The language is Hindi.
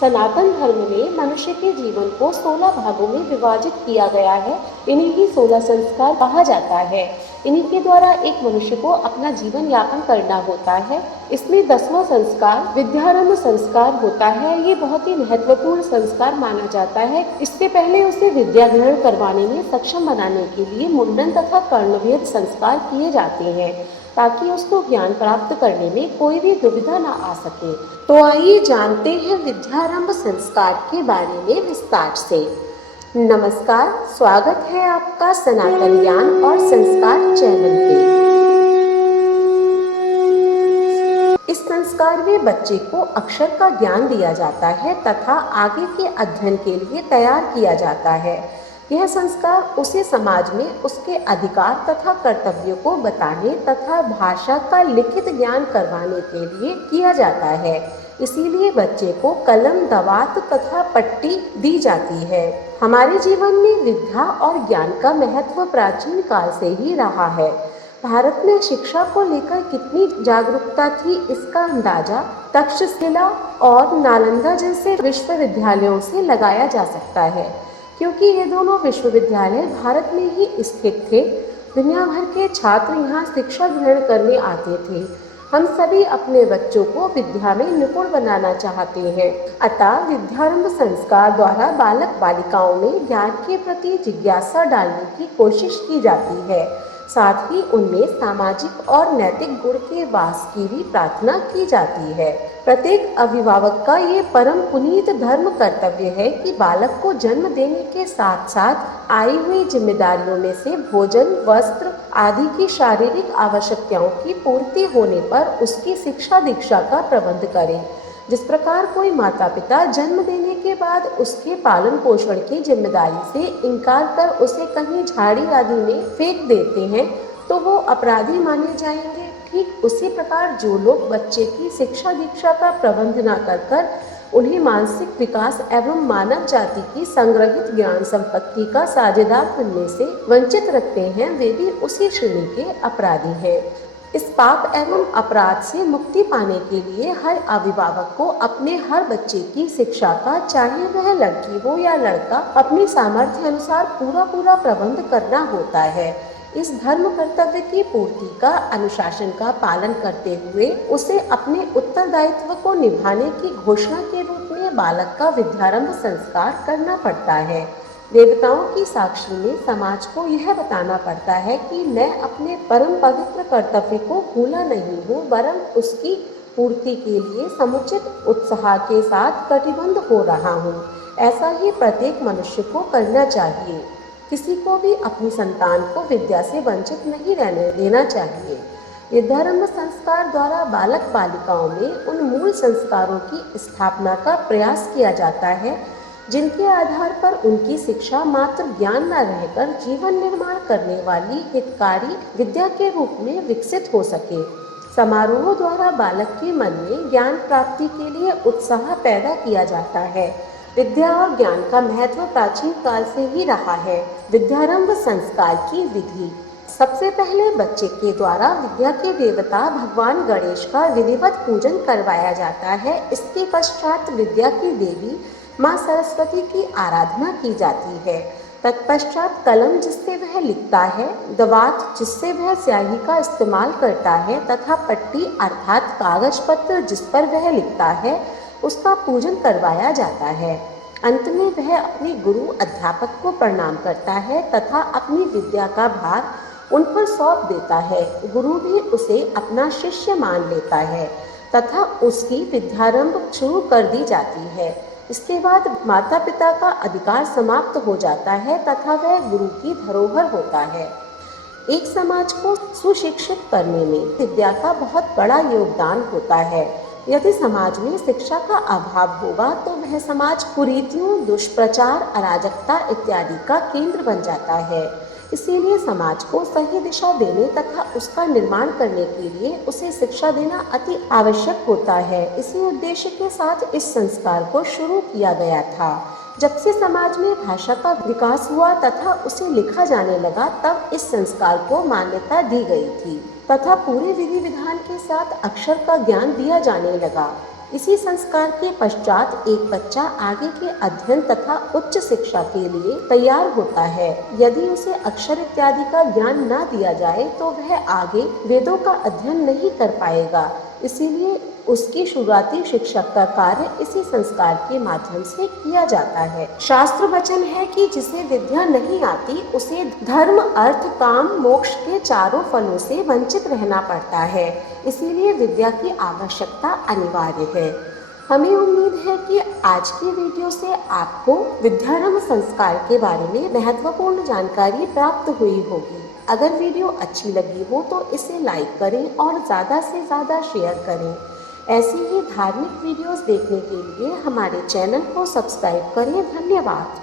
सनातन धर्म में मनुष्य के जीवन को 16 भागों में विभाजित किया गया है। इन्हीं ही 16 संस्कार कहा जाता है। इन्हीं के द्वारा एक मनुष्य को अपना जीवन यापन करना होता है। इसमें 10वां संस्कार विद्यारंभ संस्कार होता है। ये बहुत ही महत्वपूर्ण संस्कार माना जाता है। इससे पहले उसे विद्या ग्रहण करवाने में सक्षम बनाने के लिए मुंडन तथा कर्णवेध संस्कार किए जाते हैं, ताकि उसको ज्ञान प्राप्त करने में कोई भी दुविधा न आ सके। तो आइए जानते हैं विद्यारंभ संस्कार के बारे में विस्तार से। नमस्कार, स्वागत है आपका सनातन ज्ञान और संस्कार चैनल पे। इस संस्कार में बच्चे को अक्षर का ज्ञान दिया जाता है तथा आगे के अध्ययन के लिए तैयार किया जाता है। यह संस्कार उसे समाज में उसके अधिकार तथा कर्तव्यों को बताने तथा भाषा का लिखित ज्ञान करवाने के लिए किया जाता है। इसीलिए बच्चे को कलम, दवात तथा पट्टी दी जाती है। हमारे जीवन में विद्या और ज्ञान का महत्व प्राचीन काल से ही रहा है। भारत में शिक्षा को लेकर कितनी जागरूकता थी, इसका अंदाजा तक्षशिला और नालंदा जैसे विश्वविद्यालयों से लगाया जा सकता है, क्योंकि ये दोनों विश्वविद्यालय भारत में ही स्थित थे। दुनिया भर के छात्र यहाँ शिक्षा ग्रहण करने आते थे। हम सभी अपने बच्चों को विद्या में निपुण बनाना चाहते हैं। अतः विद्यारंभ संस्कार द्वारा बालक बालिकाओं में ज्ञान के प्रति जिज्ञासा डालने की कोशिश की जाती है। साथ ही उनमें सामाजिक और नैतिक गुण के वास की भी प्रार्थना की जाती है। प्रत्येक अभिभावक का ये परम पुनीत धर्म कर्तव्य है कि बालक को जन्म देने के साथ साथ आई हुई जिम्मेदारियों में से भोजन, वस्त्र आदि की शारीरिक आवश्यकताओं की पूर्ति होने पर उसकी शिक्षा दीक्षा का प्रबंध करें। जिस प्रकार कोई माता पिता जन्म देने के बाद उसके पालन पोषण की जिम्मेदारी से इनकार कर उसे कहीं झाड़ी आदि में फेंक देते हैं तो वो अपराधी माने जाएंगे। ठीक उसी प्रकार जो लोग बच्चे की शिक्षा दीक्षा का प्रबंध न कर उन्हें मानसिक विकास एवं मानव जाति की संग्रहित ज्ञान संपत्ति का साझेदार बनने से वंचित रखते हैं, वे भी उसी श्रेणी के अपराधी हैं। इस पाप एवं अपराध से मुक्ति पाने के लिए हर अभिभावक को अपने हर बच्चे की शिक्षा का, चाहे वह लड़की हो या लड़का, अपनी सामर्थ्य अनुसार पूरा प्रबंध करना होता है। इस धर्म कर्तव्य की पूर्ति का, अनुशासन का पालन करते हुए उसे अपने उत्तरदायित्व को निभाने की घोषणा के रूप में बालक का विद्यारंभ संस्कार करना पड़ता है। देवताओं की साक्षी में समाज को यह बताना पड़ता है कि मैं अपने परम पवित्र कर्तव्य को भूला नहीं हूँ, वरन उसकी पूर्ति के लिए समुचित उत्साह के साथ कटिबद्ध हो रहा हूँ। ऐसा ही प्रत्येक मनुष्य को करना चाहिए। किसी को भी अपनी संतान को विद्या से वंचित नहीं रहने देना चाहिए। विद्यारंभ संस्कार द्वारा बालक बालिकाओं में उन मूल संस्कारों की स्थापना का प्रयास किया जाता है जिनके आधार पर उनकी शिक्षा मात्र ज्ञान न रहकर जीवन निर्माण करने वाली हितकारी विद्या के रूप में विकसित हो सके। समारोह द्वारा बालक के मन में ज्ञान प्राप्ति के लिए उत्साह पैदा किया जाता है। विद्या और ज्ञान का महत्व प्राचीन काल से ही रहा है। विद्यारंभ संस्कार की विधि। सबसे पहले बच्चे के द्वारा विद्या के देवता भगवान गणेश का विधिवत पूजन करवाया जाता है। इसके पश्चात विद्या की देवी माँ सरस्वती की आराधना की जाती है। तत्पश्चात कलम जिससे वह लिखता है, दवात जिससे वह स्याही का इस्तेमाल करता है तथा पट्टी अर्थात कागज पत्र जिस पर वह लिखता है, उसका पूजन करवाया जाता है। अंत में वह अपने गुरु अध्यापक को प्रणाम करता है तथा अपनी विद्या का भार उन पर सौंप देता है। गुरु भी उसे अपना शिष्य मान लेता है तथा उसकी विद्यारंभ शुरू कर दी जाती है। इसके बाद माता पिता का अधिकार समाप्त हो जाता है तथा वह गुरु की धरोहर होता है। एक समाज को सुशिक्षित करने में विद्या का बहुत बड़ा योगदान होता है। यदि समाज में शिक्षा का अभाव होगा तो वह समाज कुरीतियों, दुष्प्रचार, अराजकता इत्यादि का केंद्र बन जाता है। इसीलिए समाज को सही दिशा देने तथा उसका निर्माण करने के लिए उसे शिक्षा देना अति आवश्यक होता है। इसी उद्देश्य के साथ इस संस्कार को शुरू किया गया था। जब से समाज में भाषा का विकास हुआ तथा उसे लिखा जाने लगा, तब इस संस्कार को मान्यता दी गई थी तथा पूरे विधि विधान के साथ अक्षर का ज्ञान दिया जाने लगा। इसी संस्कार के पश्चात एक बच्चा आगे के अध्ययन तथा उच्च शिक्षा के लिए तैयार होता है। यदि उसे अक्षर इत्यादि का ज्ञान न दिया जाए तो वह आगे वेदों का अध्ययन नहीं कर पाएगा। इसीलिए उसकी शुरुआती शिक्षा का कार्य इसी संस्कार के माध्यम से किया जाता है। शास्त्र वचन है कि जिसे विद्या नहीं आती उसे धर्म, अर्थ, काम, मोक्ष के चारों फलों से वंचित रहना पड़ता है। इसीलिए विद्या की आवश्यकता अनिवार्य है। हमें उम्मीद है कि आज की वीडियो से आपको विद्यारंभ संस्कार के बारे में महत्वपूर्ण जानकारी प्राप्त हुई होगी। अगर वीडियो अच्छी लगी हो तो इसे लाइक करें और ज़्यादा से ज़्यादा शेयर करें। ऐसी ही धार्मिक वीडियोस देखने के लिए हमारे चैनल को सब्सक्राइब करें। धन्यवाद।